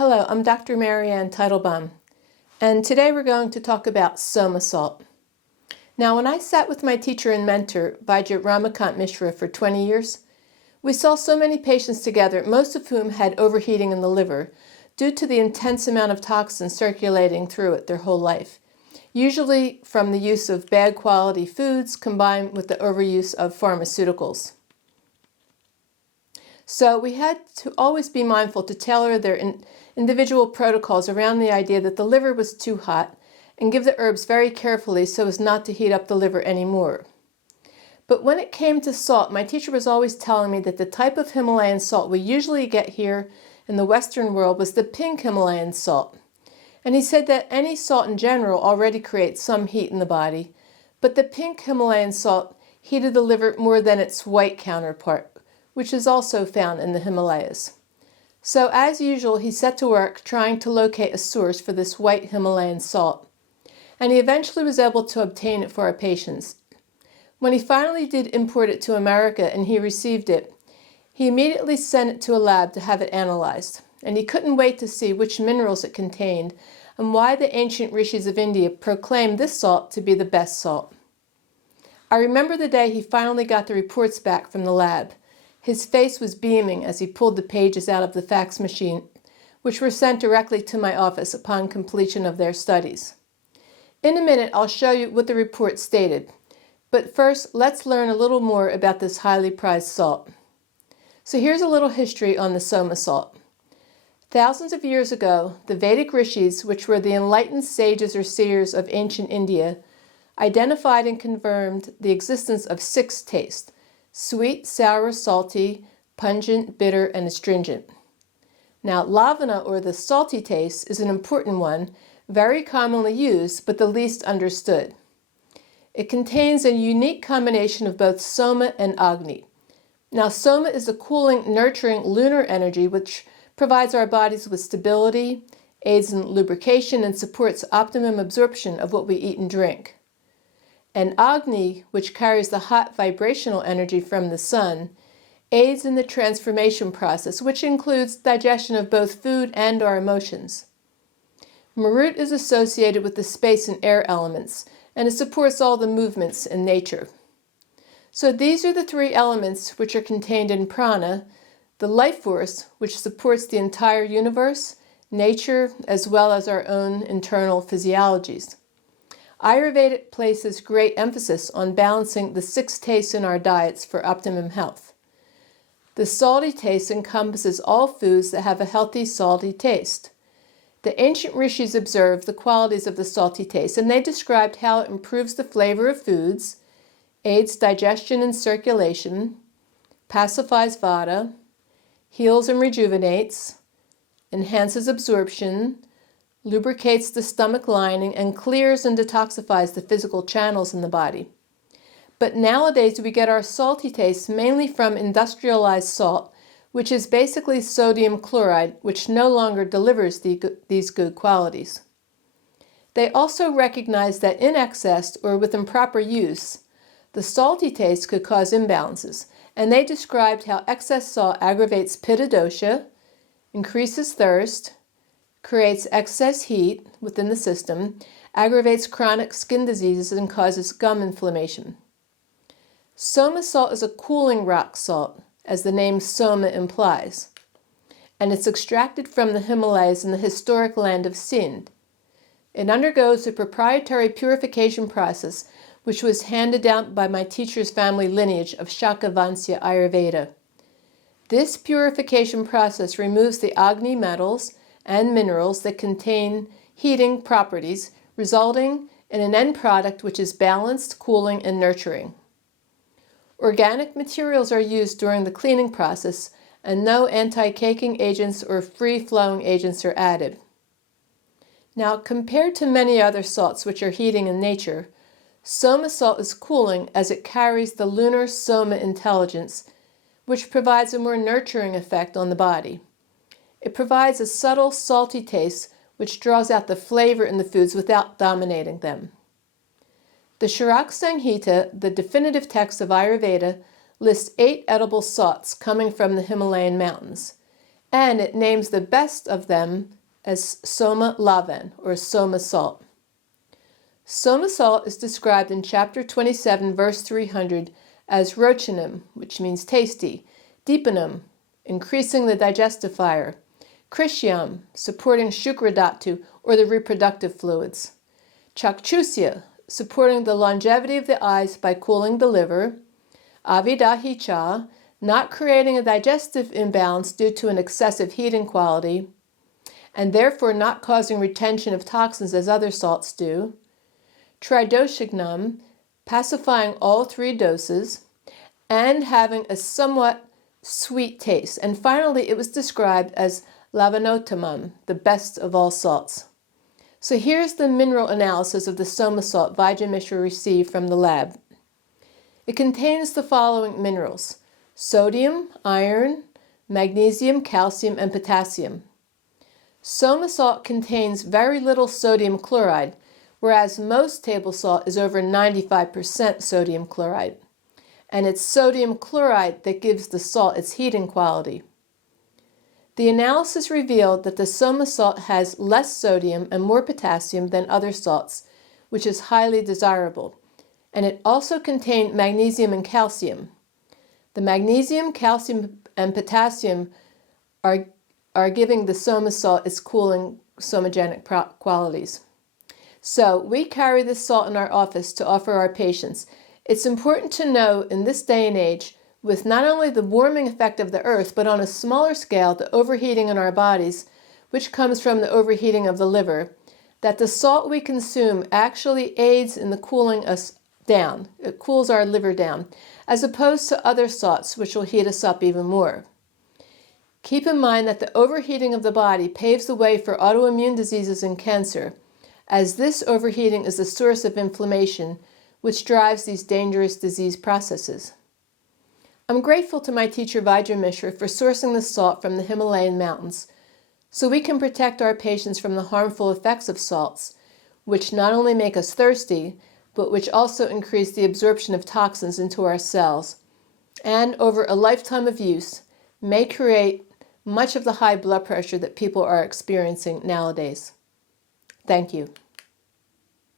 Hello, I'm Dr. Marianne Teitelbaum, and today we're going to talk about Soma Salt. Now, when I sat with my teacher and mentor, Vaidya Rama Kant Mishra, for 20 years, we saw so many patients together, most of whom had overheating in the liver due to the intense amount of toxins circulating through it their whole life, usually from the use of bad quality foods combined with the overuse of pharmaceuticals. So we had to always be mindful to tailor their individual protocols around the idea that the liver was too hot and give the herbs very carefully so as not to heat up the liver anymore. But when it came to salt, my teacher was always telling me that the type of Himalayan salt we usually get here in the Western world was the pink Himalayan salt. And he said that any salt in general already creates some heat in the body, but the pink Himalayan salt heated the liver more than its white counterpart, which is also found in the Himalayas. So as usual, he set to work trying to locate a source for this white Himalayan salt, and he eventually was able to obtain it for our patients. When he finally did import it to America and he received it, he immediately sent it to a lab to have it analyzed, and he couldn't wait to see which minerals it contained and why the ancient rishis of India proclaimed this salt to be the best salt. I remember the day he finally got the reports back from the lab. His face was beaming as he pulled the pages out of the fax machine, which were sent directly to my office upon completion of their studies. In a minute, I'll show you what the report stated, but first, let's learn a little more about this highly prized salt. So here's a little history on the Soma salt. Thousands of years ago, the Vedic rishis, which were the enlightened sages or seers of ancient India, identified and confirmed the existence of 6 tastes: sweet, sour, salty, pungent, bitter, and astringent. Now, lavana, or the salty taste, is an important one, very commonly used, but the least understood. It contains a unique combination of both soma and agni. Now, soma is a cooling, nurturing lunar energy which provides our bodies with stability, aids in lubrication, and supports optimum absorption of what we eat and drink. And agni, which carries the hot vibrational energy from the sun, aids in the transformation process, which includes digestion of both food and our emotions. Marut is associated with the space and air elements, and it supports all the movements in nature. So these are the 3 elements which are contained in prana, the life force which supports the entire universe, nature, as well as our own internal physiologies. Ayurveda places great emphasis on balancing the 6 tastes in our diets for optimum health. The salty taste encompasses all foods that have a healthy salty taste. The ancient rishis observed the qualities of the salty taste, and they described how it improves the flavor of foods, aids digestion and circulation, pacifies vata, heals and rejuvenates, enhances absorption, lubricates the stomach lining, and clears and detoxifies the physical channels in the body. But nowadays we get our salty taste mainly from industrialized salt, which is basically sodium chloride, which no longer delivers these good qualities. They also recognize that in excess or with improper use, the salty taste could cause imbalances, and they described how excess salt aggravates pitta dosha, increases thirst, creates excess heat within the system, aggravates chronic skin diseases, and causes gum inflammation. Soma salt is a cooling rock salt, as the name Soma implies, and it's extracted from the Himalayas in the historic land of Sind. It undergoes a proprietary purification process which was handed down by my teacher's family lineage of Shakavansya Ayurveda. This purification process removes the agni metals and minerals that contain heating properties, resulting in an end product which is balanced, cooling, and nurturing. Organic materials are used during the cleaning process, and no anti-caking agents or free-flowing agents are added. Now, compared to many other salts which are heating in nature, Soma salt is cooling as it carries the lunar Soma intelligence, which provides a more nurturing effect on the body. It provides a subtle salty taste which draws out the flavor in the foods without dominating them. The Charak Samhita, the definitive text of Ayurveda, lists 8 edible salts coming from the Himalayan mountains, and it names the best of them as Soma Lavan, or Soma Salt. Soma Salt is described in chapter 27, verse 300 as rochinam, which means tasty, deepanam, increasing the digestive fire, krishyam, supporting shukradhatu, or the reproductive fluids, chakchusya, supporting the longevity of the eyes by cooling the liver, avidahicha, not creating a digestive imbalance due to an excessive heating quality, and therefore not causing retention of toxins as other salts do, tridoshignam, pacifying all 3 doses, and having a somewhat sweet taste. And finally, it was described as lavanotamam, the best of all salts. So here's the mineral analysis of the Soma salt Vaidya Mishra received from the lab. It contains the following minerals: sodium, iron, magnesium, calcium, and potassium. Soma salt contains very little sodium chloride, whereas most table salt is over 95% sodium chloride. And it's sodium chloride that gives the salt its heating quality. The analysis revealed that the Soma salt has less sodium and more potassium than other salts, which is highly desirable. And it also contained magnesium and calcium. The magnesium, calcium, and potassium are giving the Soma salt its cooling somogenic qualities. So we carry this salt in our office to offer our patients. It's important to know in this day and age, with not only the warming effect of the earth, but on a smaller scale, the overheating in our bodies, which comes from the overheating of the liver, that the salt we consume actually aids in the cooling us down. It cools our liver down, as opposed to other salts, which will heat us up even more. Keep in mind that the overheating of the body paves the way for autoimmune diseases and cancer, as this overheating is the source of inflammation, which drives these dangerous disease processes. I'm grateful to my teacher Vaidya Mishra for sourcing the salt from the Himalayan Mountains, so we can protect our patients from the harmful effects of salts, which not only make us thirsty, but which also increase the absorption of toxins into our cells, and over a lifetime of use, may create much of the high blood pressure that people are experiencing nowadays. Thank you.